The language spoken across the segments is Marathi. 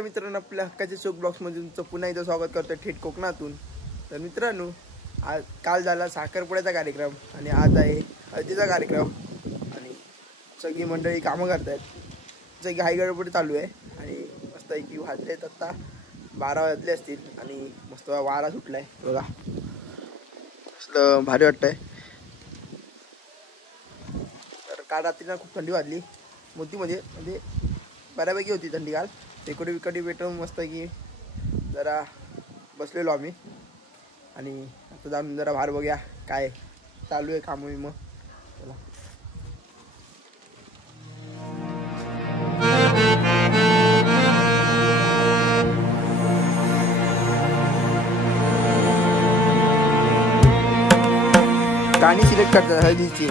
नमस्कार मित्रांनो, आपल्या हक्काचे चोक ब्लॉग्समध्ये तुमचं पुन्हा एकदा स्वागत करतो थेट कोकणातून. तर मित्रांनो, आज काल झाला साखरपुड्याचा कार्यक्रम आणि आज आहे हळदीचा कार्यक्रम आणि सगळी मंडळी कामं करतायत. सगळी घाईगडबड चालू आहे आणि मस्त की वाजलेत आता 12 वाजले असतील आणि मस्त वारा सुटलाय बघा, मस्त भारी वाटतंय. तर काल रात्रीला खूप थंडी वाजली मोठीमध्ये, म्हणजे बऱ्यापैकी होती थंडी. काल टेकोडी विकडी भेटून मस्त की जरा बसलेलो आम्ही आणि आता जाऊन जरा बाहेर बघूया काय चालू आहे काम. मग चला गाणी सिलेक्ट करतात हळदीची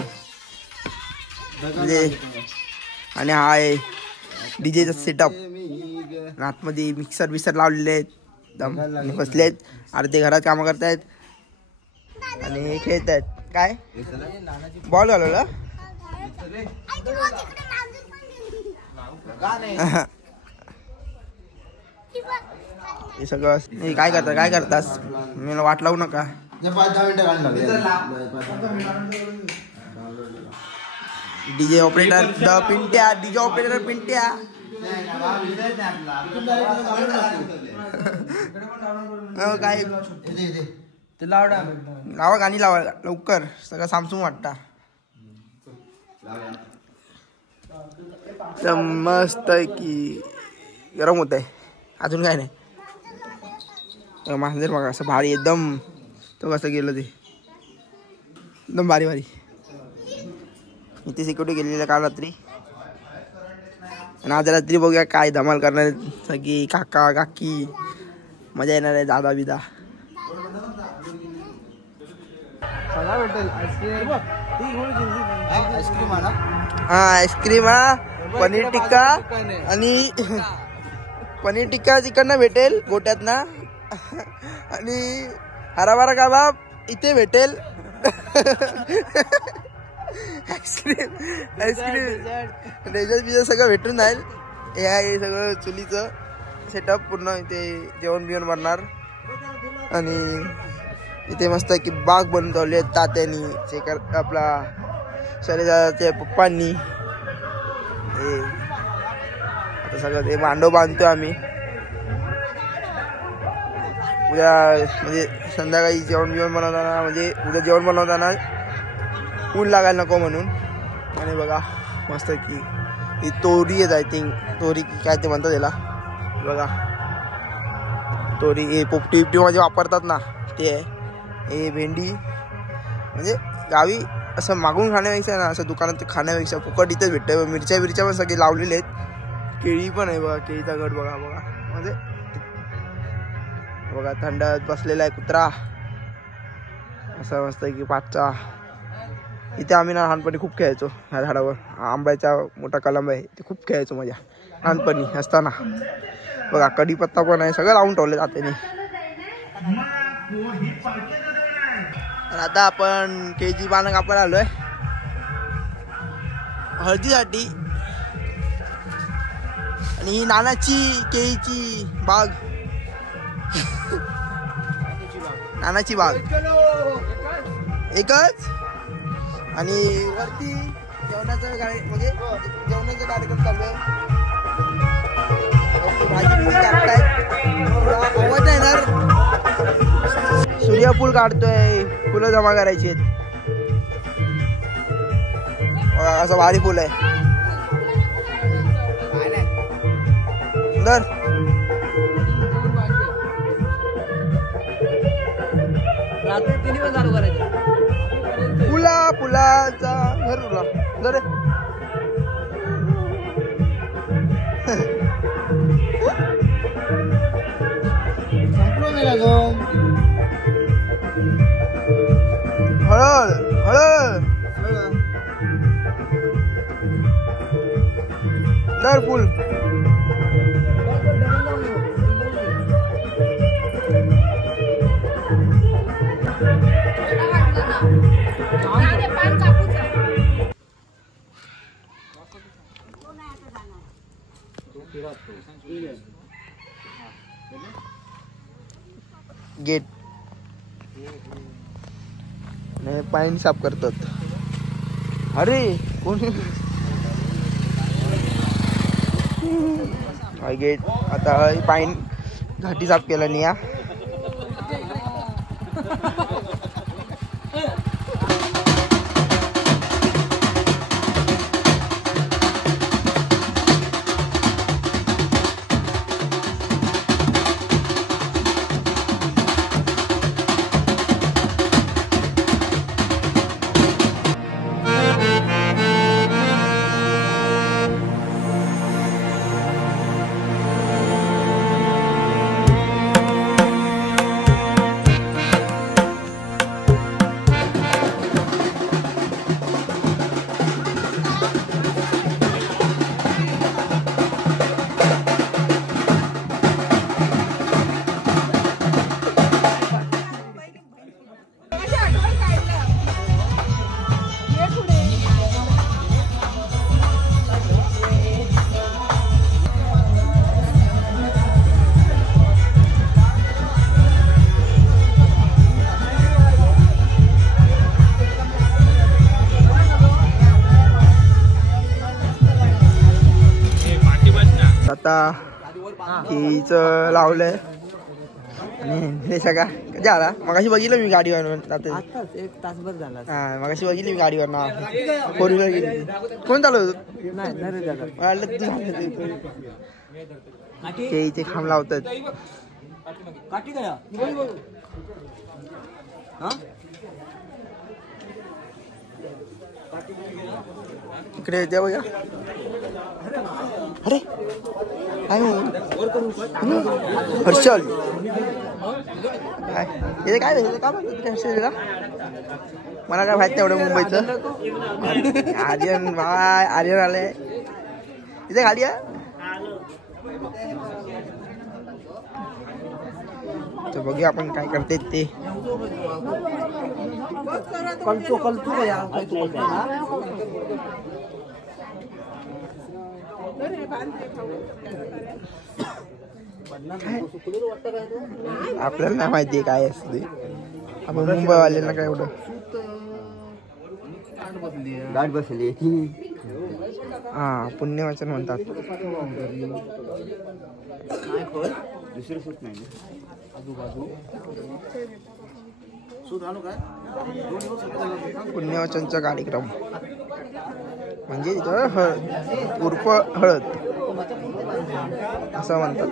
म्हणजे. आणि हा आहे डीजेचा सेटअप. आतमध्ये मिक्सर बिक्सर लावलेले आहेत, बसलेत अर्धे घरात कामं करतायत आणि खेळत आहेत. काय बॉल घालवला हे सगळं. काय करतास मला वाट लावू नका. 5-10 मिनिटं DJ operator Pintya, DJ operator Pintya. काय लावा गाणी लावा लवकर, सगळं सामसूम वाटता. मस्त की गरम होत आहे. अजून काय नाही. मांजर बघा असं भारी एकदम. तो कसं गेलं ते एकदम भारी भारी. इथे सिक्युरिटी गेलेली काल रात्री आणि आज रात्री बघूया काय धमाल करणार सगळी काका काकी. मजा येणार आहे. दादा बिदा हा आईस्क्रीम हा पनीर टिक्का आणि पनीर टिक्का तिकडनं भेटेल गोट्यात ना आणि हराभरा कबाब इथे भेटेल. आईस्क्रीम डेझर्ट बिझर्ट सगळं भेटून जाईल. हे आहे सगळं चुलीचं सेटअप पूर्ण. इथे जेवण बिवण बनणार आणि इथे मस्त की बाग बनवले तात्यांनी, शेखर आपला शरीराच्या पप्पांनी. हे आता सगळं ते मांडव बांधतोय आम्ही. उद्या म्हणजे संध्याकाळी जेवण बिवण बनवताना, म्हणजे उद्या जेवण बनवताना ऊन लागायला नको म्हणून. आणि बघा मस्त की ही तोरी आहेत. आय थिंक तोरी काय ते म्हणतात त्याला बघा. तोरी हे पोपटी बिपटी मध्ये वापरतात ना ते आहे. हे भेंडी म्हणजे गावी असं मागून खाण्यापेक्षा ना, असं दुकानात खाण्यापेक्षा फुकट इथेच भेटतं. मिरच्या पण सगळे लावलेले आहेत. केळी पण आहे बघा, केळीचा गड बघा म्हणजे बघा. थंडात बसलेला आहे कुत्रा असं मस्त की पाचचा. इथे आम्ही ना लहानपणी खूप खेळायचो ह्या झाडावर. आंब्याचा मोठा कलम आहे, ते खूप खेळायचो मजा लहानपणी असताना. बघा कढीपत्ता पण आहे, सगळं लावून ठेवले जाते. आता आपण केळीची पानं कापायला आलोय हळदीसाठी. आणि ही नानाची केळीची बाग, नानाची बाग एकच. आणि वरती जेवणाचं म्हणजे जेवणाचा कार्यक्रम चालू आहे. भाजी आवाज येणार. सूर्यफूल काढतोय, फुलं जमा करायची आहेत. असं भारी फुल आहे सुंदर. फुलाचा घर उरला जर हळद हळद दर फुल. गेट पाणी साफ करतात. अरे कोण गेट आता पाणी घाटी साफ केला नाही या. आता हिचं लावलंय आणि हे सगळा कधी आला मगाशी बघितलं मी गाडीवर एक तासभर झाला. हा मगाशी बघितली मी गाडीवर ना 4 व्हीलर गेली. कोण चालवत ते इथे खांब लावतात. इकडे द्या बघा. अरे काय हर्षल काय इथे काय झालं का हर्षलला मला काय माहित नाही एवढं मुंबईचं. आर्यन बाय आर्यन आले इथे गाडी आहे. तर बघूया आपण काय करते ते. आपल्याला नाही माहिती काय असते. आपण मुंबईवाल्यांना काय एवढं गाठ बसली. हा पुण्यवाचन म्हणतात. दुसरी सूट नाही आजूबाजू पुण्यवाचनचा कार्यक्रम म्हणजे तिथं उर्फ हळद असं म्हणतात.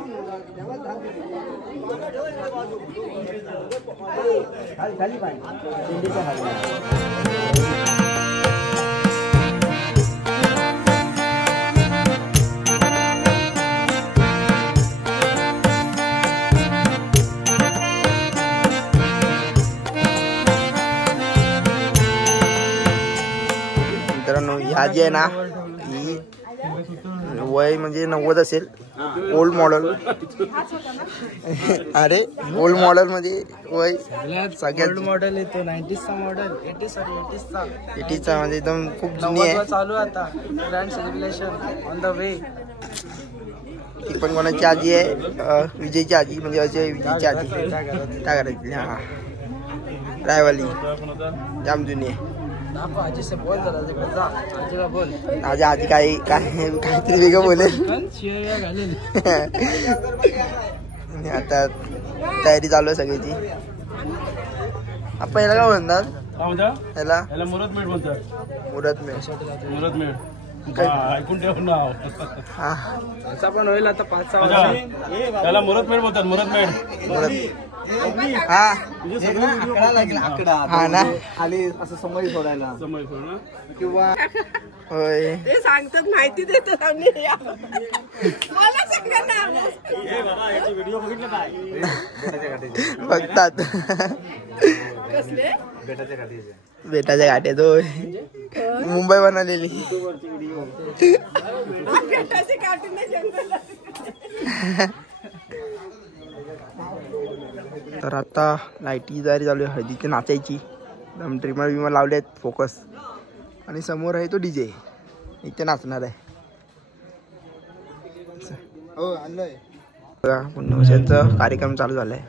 मित्रांनो ह्या जी आहे ना ही वय म्हणजे 90 असेल. Old model. अरे ओल्ड मॉडेल मध्ये वय सगळ्यात मॉडेल येतो 90चा मॉडेल 80चा म्हणजे एकदम खूप जुनी आहे. चालू आता grand celebration on the way. ती पण कोणाची आजी आहे विजयची आजी म्हणजे अजय विजयची आजी काय करायची. हा रायवाली जाम जुनी आहे. आजी से बोल जरा जा आजीला बोल. आजी आजी काहीतरी वेगळं बोलेल. आता तयारी चालू आहे सगळ्याची. आपण याला काय म्हणतात याला मुरतमेढ म्हणतात. मुरतमेढ ऐकून ठेव नाव. हा असा पण होईल आता 5-6 त्याला मुरतमेढ म्हणतात. मुरतमेढ हा आकडा हा ना आली असं समोर सोडायला किंवा होय ते सांगतात माहिती देतात आम्ही मला सांगा ना बघतात. कसले बेटाच्या गाठ्यात होय मुंबई बनवलेली. बेटाची काठी नाही जंगलात. तर आता लाईटची तयारी चालू आहे हळदीची नाचायची. एकदम ट्रिमर विमर लावले आहेत फोकस. आणि समोर आहे तो डीजे इथे नाचणार आहे. हो आणलंय बघा पुन्हा कार्यक्रम चालू झालाय.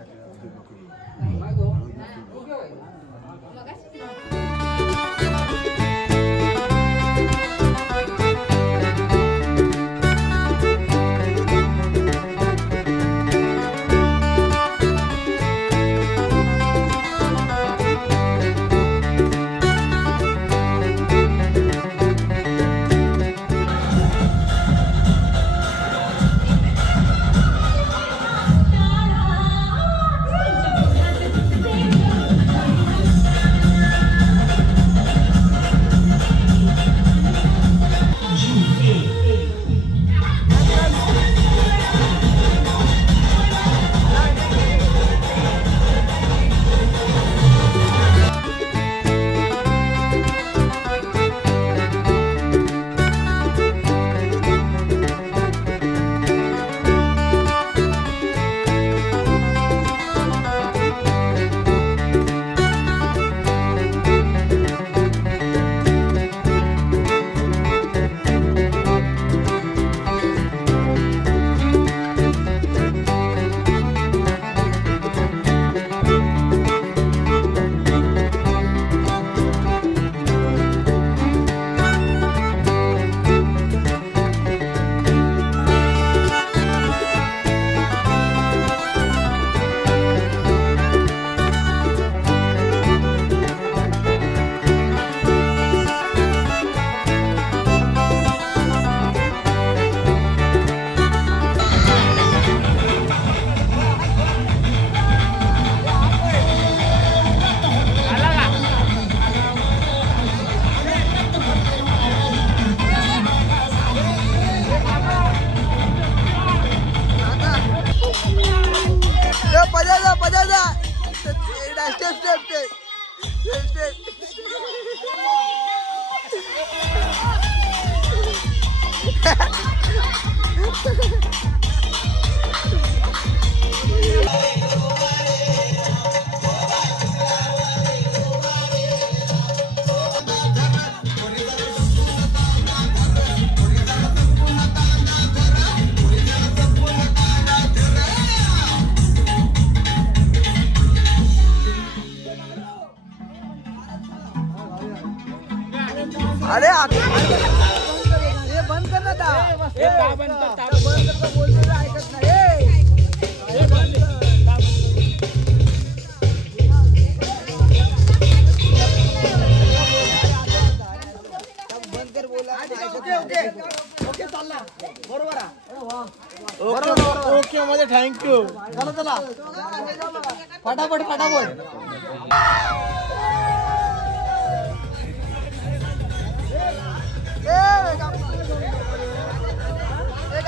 अरे बंद कर ना ऐकत नाही. बंद कर बोला. ओके चालला बरोबर. ओके मध्ये थँक्यू. चला फटाफट. एक